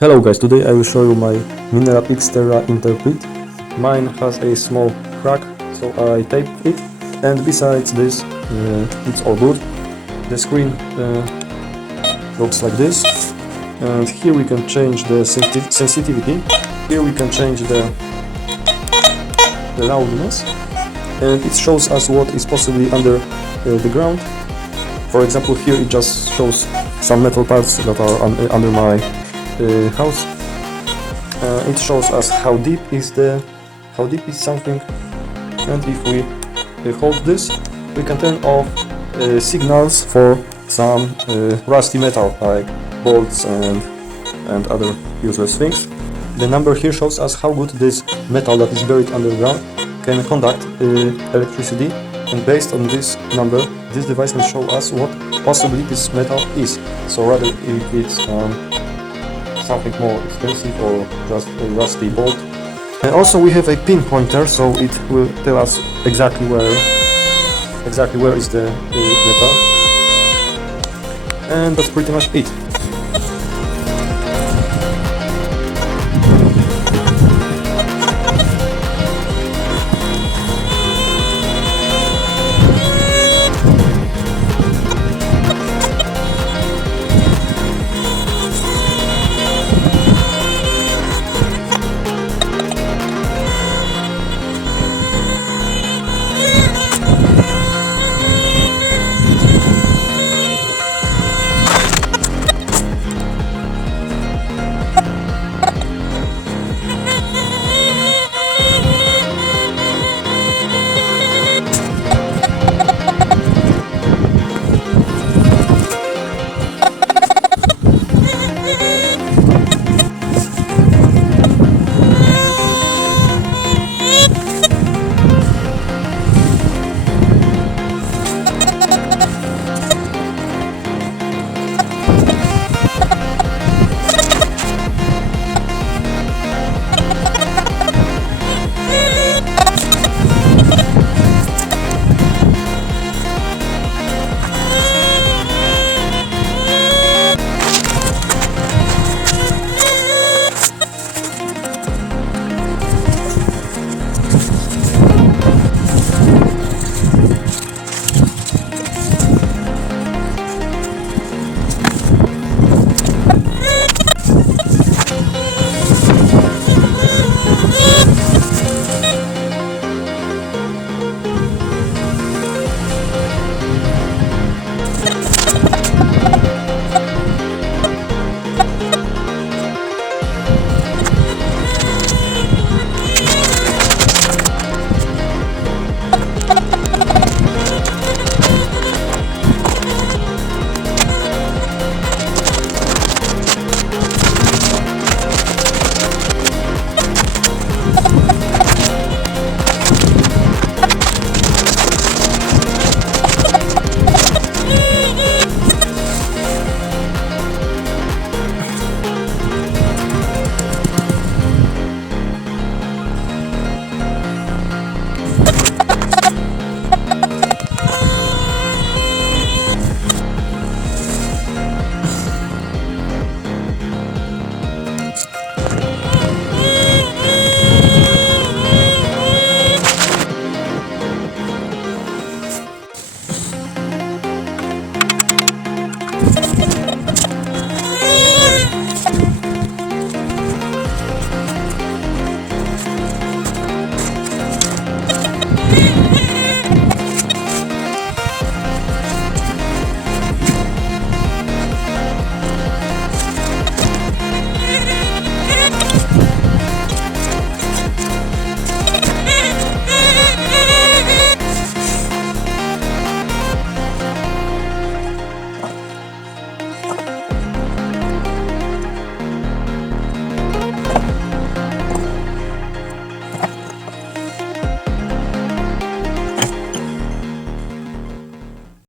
Hello guys, today I will show you my Minelab Xterra Intrepid. Mine has a small crack, so I taped it, and besides this, it's all good. The screen looks like this, and here we can change the sensitivity, here we can change the loudness, and it shows us what is possibly under the ground. For example, here it just shows some metal parts that are under my house. It shows us how deep is something, and if we hold this, we can turn off signals for some rusty metal like bolts and other useless things. The number here shows us how good this metal that is buried underground can conduct electricity, and based on this number, this device will show us what possibly this metal is. So rather if it's something more expensive or just a rusty bolt. And also we have a pinpointer, so it will tell us exactly where is the metal. And that's pretty much it.